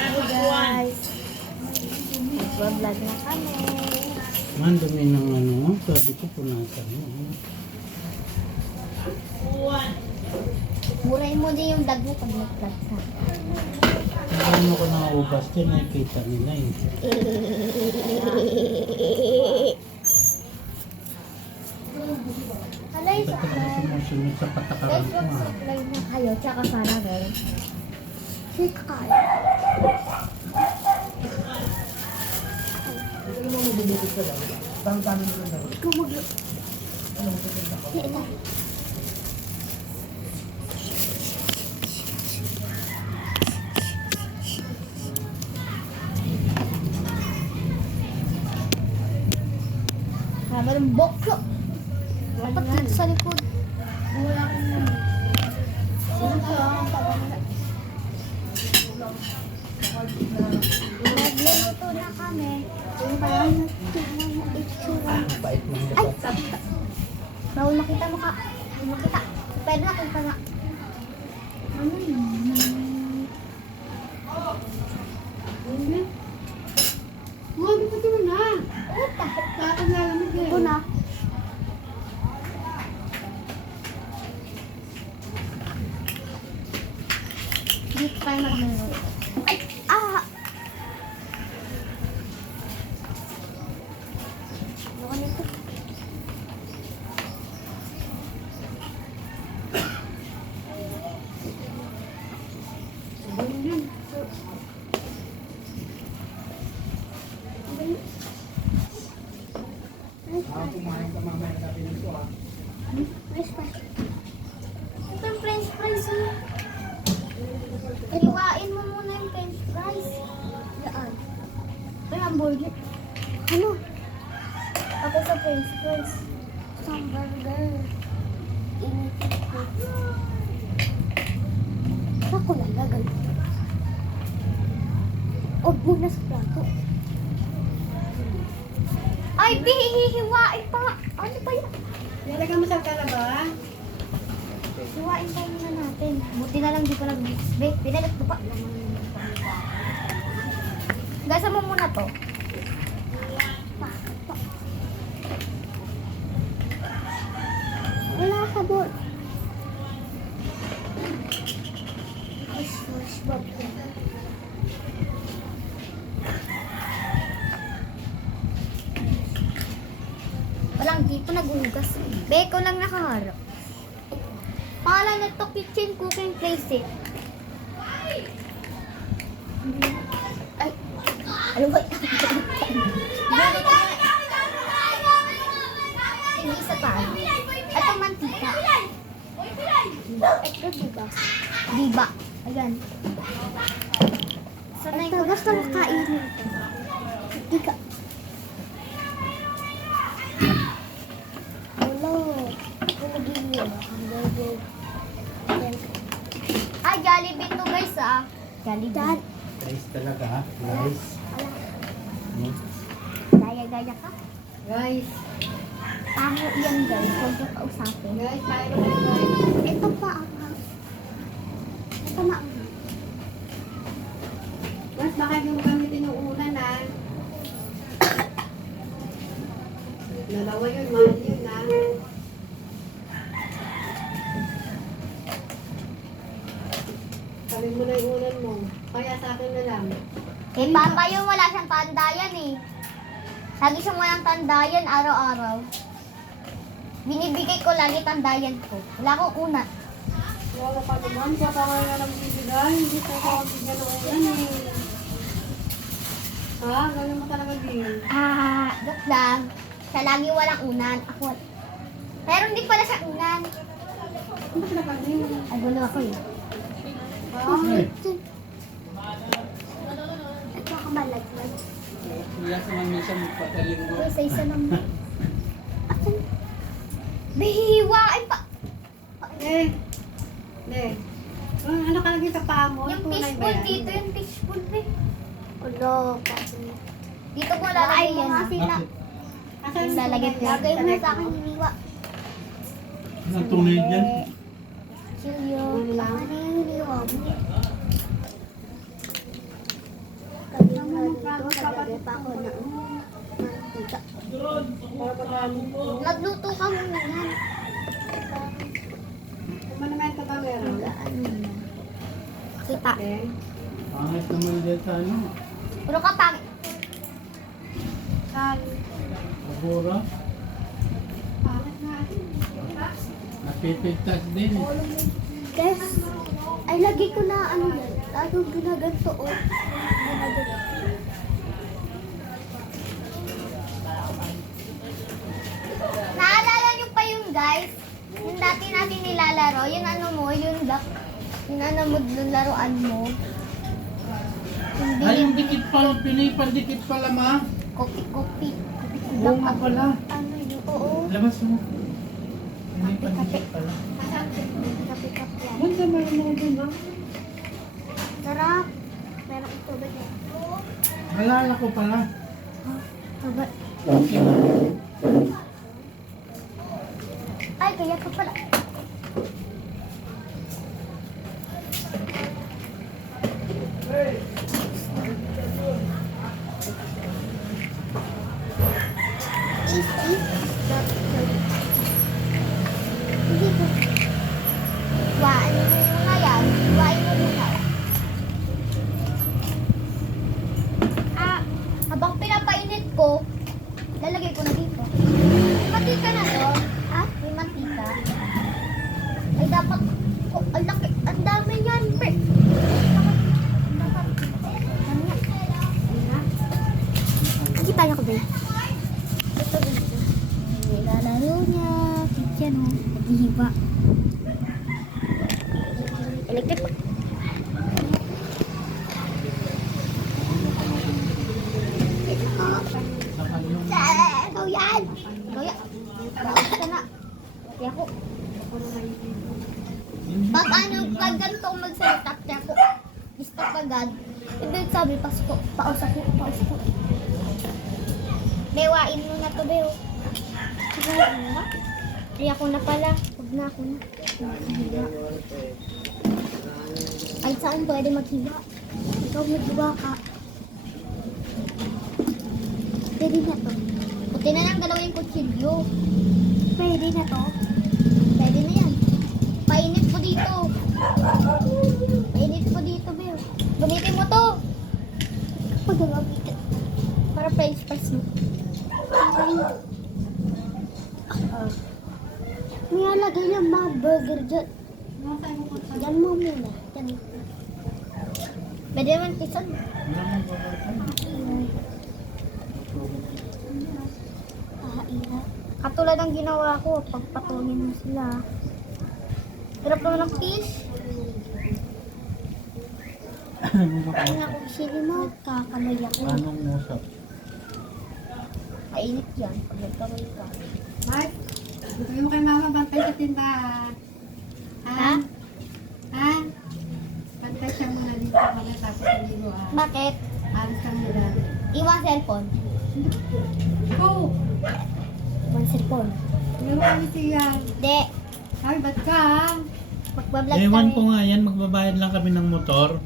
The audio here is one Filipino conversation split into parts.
Guys, vlog na kami. Man, dumi ng ano, sabi ko punasan mo. Murahin mo din yung vlog mo pag nag-vlog ka. Hindi mo ko nakubas din, nakikita nila eh. Alay, Ba't ka sumusunod sa patakaran guys, ko ah? mag-subscribe na kayo, tsaka sana rin. Shake kayo. Ikaw mag- Ito. Haba ng bokso. Dapat dito sa likod. Wala akong naman. Nagluluto na kami. Yung parang tingnan mo itsura. Bait mo Ay! Bawal makita mo ka. Bawal makita. Pwede na kung na. Ano yun? Huwag mo ito na. Puta. Kakagalamig eh. Ito na. Dito tayo magluluto. Ay! Ah! Ano nito? Kumain ka mamaya na gabi nito ah. French fries. Ito yung french fries eh. Hiwain mo muna yung french fries. Yan. Ay, hamburger. Ano? Ako sa french fries. Isang burger. Initin ko. Saan ko lalagay? Huwag muna sa plato. Ay, hihiwain pa. Ano ba yan? Nilagyan mo sa kalaba. Hiwain pa muna natin. Buti na lang di pa nag-mix. Be, pinalit ko pa. Gasa mo muna to. Wala sabon. SpongeBob. Walang dito naghugas. Be, ikaw lang nakaharap. Pangalan nito kitchen cooking place eh. Ay, ano ba? Hindi sa pan. Ito mantika. Ito diba? Diba? Ayan. Sanay ko gusto makainin ito. Diba? Hello. Ah, Jollibee to guys ah. Jollibee. Guys talaga ah, guys. Gaya-gaya ka. Guys. Tango yan guys. Huwag yung kausapin. Guys, paano mo guys? Ito pa ang ito na. Mas baka yung gamitin yung ulan ah. Dalawa yun, mahal yun ah. Sabi mo na yung ulan mo. Kaya sa akin na lang. Eh, papa yung wala siyang tandayan eh. Lagi siyang walang tandayan araw-araw. Binibigay ko lagi tandayan ko. Wala akong una. Wala pa naman. Sa pangalan na lang bibigay. Hindi pa ikaw ang bigyan ng ulan eh. Ha? Gawin mo talaga din. Joke lang. Siya lagi walang unan. Ako. Pero hindi pala siya unan. Ano sila pa din? Ay, gulo ako eh. Ay, Ito ako malaglag. kaya sa mga minsan magpagaling mo. Uy, isa naman. Asan? Bihiwain pa. Eh. Eh. Ano ka lagi sa paa mo? Yung Tunay ba fishbowl yan? dito, yung fishbowl eh. Ulo, dito ko lalagay yan. Sila. Asan yung Lalagay tunay ko. yan? Lagay mo sa akin hiniwa. Natunay dyan. Chilyo. Ano yung hiniwa mo? Kaya pa ako na. Mantika. Para pagkain ko. Magluto ka muna yan. Kung naman ka ba meron? Ano na. Kita. Okay. Pangit naman dito ano. Puro ka pangit. Saan? Pagura. Pangit natin. Napipigtas din. Guys, ay lagi ko na ano yan. Lagong ginaganto o. Ginaganto. Naalala nyo pa yung guys? Yung dati natin nilalaro, yung ano mo, yung lock. Yung ano mo, yung laruan mo. Yung Ay, yung bilim, dikit pala, pinipandikit pala ma. kopi-kopi. Oo nga pala. Ano yun? Oo. Labas mo. Pinipandikit pala. Kapi-kapi yan. Bunta meron mo din ha? Sarap. Meron ito ba yan? Malala ko pala. Aba. Okay na. Ay, kaya pa pala. Hindi ko. Waan mo muna yan. Wain mo muna. Habang pinapainit ko, lalagay ko na dito. May mantika na to. Ha? May mantika. Ay, dapat, ang laki, ang dami yan, pre. Kita niyo ko ba? Ito dito. Nilalaro niya. Kaya no, naghihiwa. Electric. Sa kanyang Ikaw yan! Ikaw yan! Bakit ka na? Kaya ako. Pag ano, pag ganito ako magsalita, kaya ako. Gusto agad. Ibig sabi, pasko, paus ako. Bewain mo na to, Beo. Kaya ako na pala. Huwag na ako na. Maghihiwa. Ay, saan pwede maghiwa? Ikaw maghiwa ka. Pwede na to. Puti na lang galaw yung kutsilyo. Pwede na to. Pwede na yan. Painit po dito. Painit po dito, Beo. Gamitin mo to. Pag-gamitin. Para french fries mo. May alagay ng mga burger dyan. Yan mo muna. Yan. Pwede naman pisan. Katulad ng ginawa ko, pagpatungin mo sila. Hirap naman ng fish. Ay na kung sili mo, kakamay ako. anong musap. Kainit yan, pag nagkamay ka. Mike, gusto mo kay mama bantay sa tindahan. Ha? Ha? Bantay siya muna dito kami tapos naligo ha. Bakit? Alis kami na. Iwan cellphone. Go! Iwan cellphone. Hindi mo kami siya. Hindi. Sabi, ba't ka? Magbablog Ewan kami. ko nga yan, magbabayad lang kami ng motor.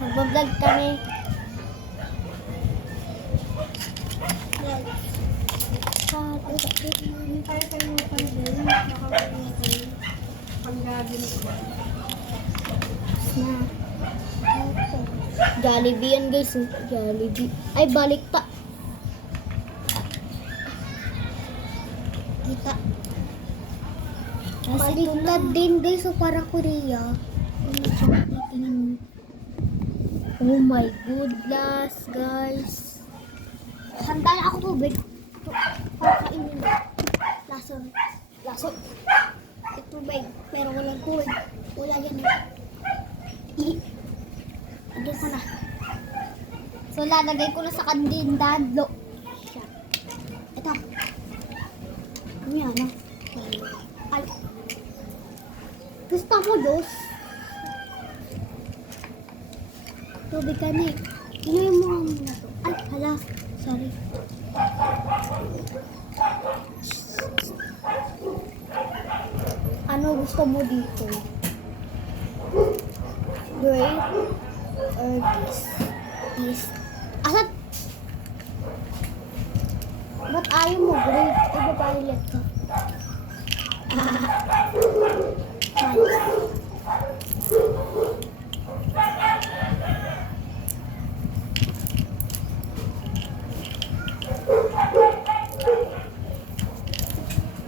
Magbablog kami. Hindi tayo kayo mo pa din. Nakakawin kayo. Panggabi nito. Na. Jollibee yan guys. Jollibee. Ay, balik pa. Kita. Baliktad din guys. So parang Korea. Oh my goodness guys. Handa na ako tubig. Para kainin. Laso. Laso. Ito tubig. Pero walang tubig. Wala yan. Andun ko na. So, lalagay ko na sa kandindado. Siya. Ito. Ano yan, no? Ay. Gusto mo, Dos? Tubig ka na eh. Inuyin mo nga muna to. Ay, hala. Sorry. Ano gusto mo dito? Grape or this? This. Asan? Ba't ayaw mo, Grace? Iba violet ka.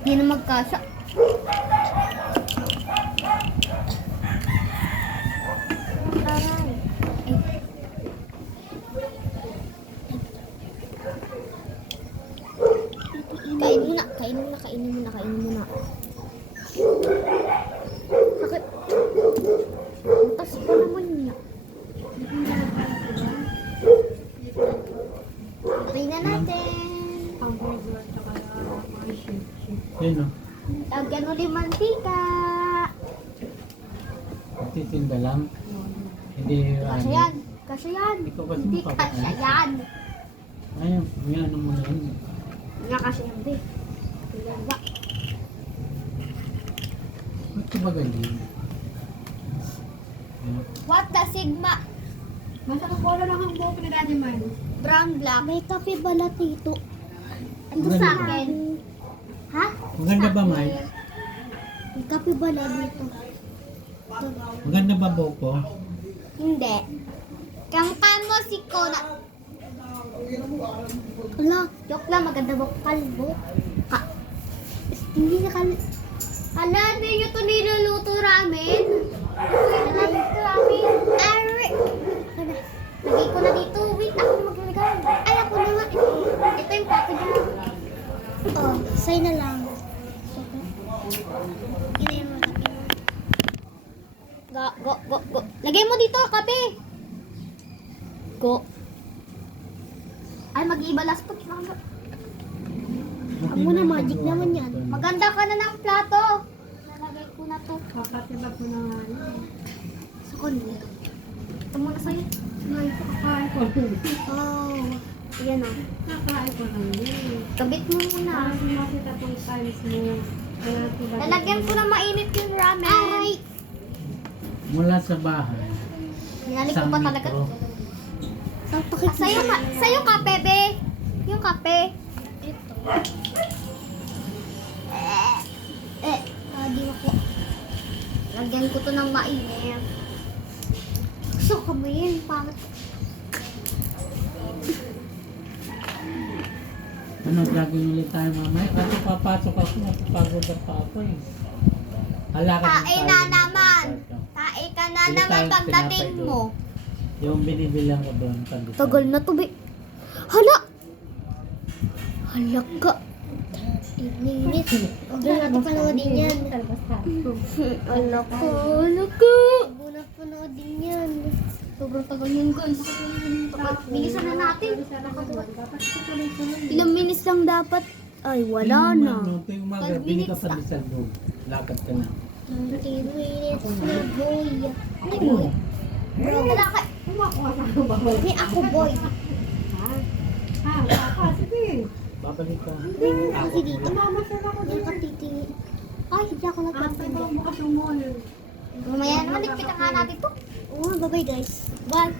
Hindi na magkasa. Aray. Ay. Kainin mo na, kainin mo na, kainin mo na, kainin mo na. Sakit. Butas pa naman niya. Try na natin. Hamburger at saka mga shake. Yun o. Lagyan ulit mantika. Titinda lang. Hindi Kasi ano. yan. Kasi yan. Ikaw kasi Hindi mapapaan. kasi yan. Ayun, may ano mo na yun. Nga kasi yan, be. Diba? Ba't ka ba ganyan? What the Sigma? Basta ka polo lang ang buhok ni Daddy Man. Brown black. May kape bala tito. Ito Maganda sa ba? akin. Ha? Maganda ba, Mai? May kape bala dito. Maganda ba buhok ko? Hindi. Kamukha mo si Kona. Ala, joke lang. Maganda ba kalbo? Hindi na Ala, hindi nyo ito niluluto ramen. Niluluto ramen. Ari. Lagay ko na dito. Wait, ako na maglalagay. Ay, ako na nga. Ito yung kape dyan. Oh, say na lang. Ginayin mo, kape mo. Go. Lagay mo dito, kape. Go. Ay, mag-iiba last pag Ang muna, magic naman yan. Maganda ka na ng plato. Nalagay ko na to. Kakatibag ko na nga yun. Sa kanila. Ito muna sa'yo. Ngayon ko kakain ko. Oh. Ayan o. Kakain ko lang yun. Kabit mo muna. Parang sumakit atong times mo. Kaya tiba. Lalagyan ko na mainit yung ramen. Ay! Mula sa bahay. Hinalik ko Isang pa talaga. metro. Sa'yo kape, be. Yung kape. Ito. Di ako. Lagyan ko to ng mainit. Gusto ko mo yun. Pangit. Ano, jogging ulit tayo mamaya. Kasi papasok ako, napapagod ang papa eh. Halakad Tae na naman. Tae ka na Bili naman tayong pagdating tinapay mo. Yung binibilang ko doon. pandesal. Tagal na to, be. Hala! Hala ka. Init. Huwag na natin panoodin yan. Hala ka. Hala ka. Huwag na panoodin yan. Sobrang tagal yun, guys. Bilisan na natin. Ilang minutes lang dapat. Ay, wala na. Tuwing umaga, 12 bili ka minutes pandesal doon. Lakad ka na. 30 minutes na boy. Ay, Oo. boy. Bro, wala ka. Hindi ako boy. Sige. Babalik ka. Kasi dito. Mamasal ako Hindi ka titingin. Ay, hindi ako Ate nagpapindi. ko bukas yung mall. Mamaya naman, nagpita nga natin to. Oo, bye-bye guys. Bye.